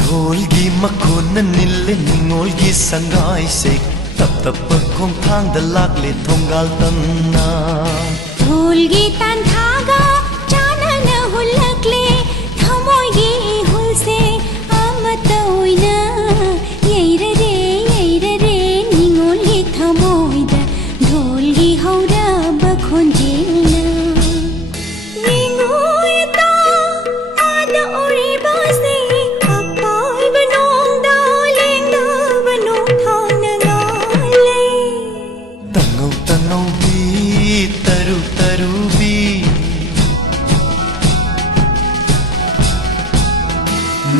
ढोलगी मखोन निल्ले निंगोलगी संगाई से तब तब खोंग थांग दलाक ले थोंगाल तन्ना ढोलगी तन थागा जाना न हुलकले थमोगी हुल से आमत ओइना येरे रे निंगोलगी थमोइदा ढोलगी हौरा बखोन जेना निंगोइदा आदा ओरे बासे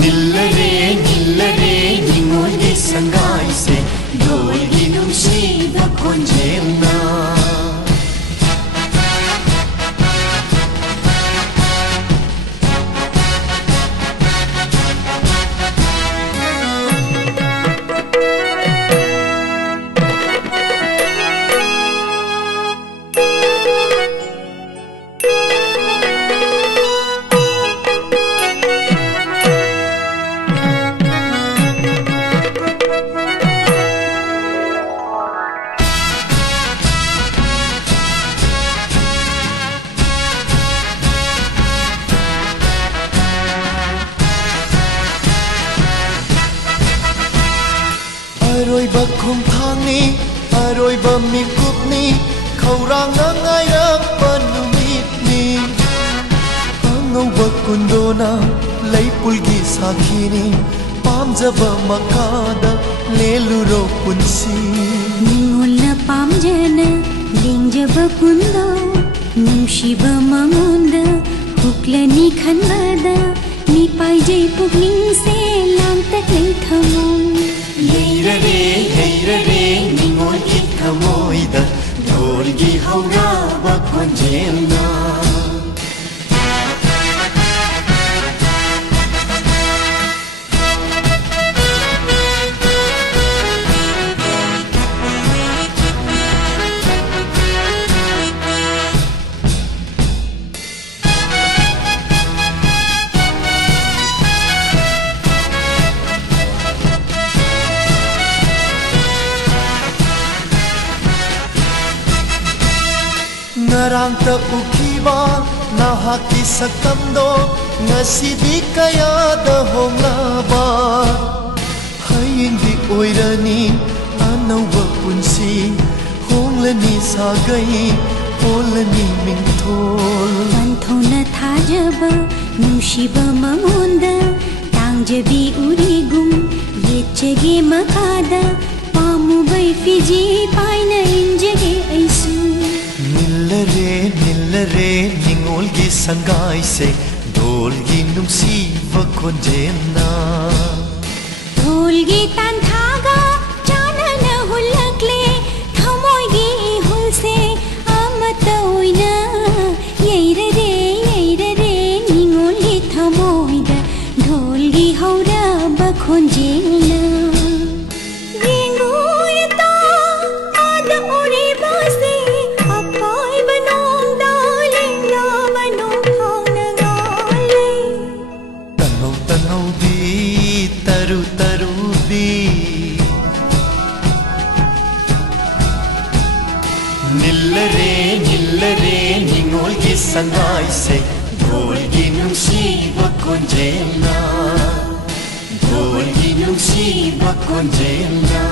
निल्लरे निंगोलगी संगाई से ढोलगी नुंसीदा खोंजेलना अरोइबा खोंथांनि अरोइबा मिकुपनि खौरांगा ngaयरपा नुमितनि angauba kundona leipulgi sakhini pamjaba makada leluro punsi ningolla pamjana lingjaba kundo nushiba mangonda huklani khanbada ni paijai pugling se lam tak lei thamon Yeirare निंगोलगी थमोइदा ढोलगी Howrah बखोंजेलना ngarang ta ukhiba nahaki sakamdo ngasidi kaya da honglaba haying di oirani anauba punsi honglani sagai holani mingthol banthona thajaba nushiba mangonda tangjabi urigum yechege makada pamubai fiji paina injege aisu निल्लरे निंगोलगी Sangai से ढोलगी नुंसीबा खोंजेलना ढोलगी तन थागा जाना न हुलकले थमोगी हुल से आमत ओइना येरे रे निंगोलगी थमोइदा ढोलगी हौरा बखोंजेलना निल्लरे निंगोलगी संगाई से ढोलगी नुंसीबा खोंजेलना ढोलगी नुंसीबा खोंजेलना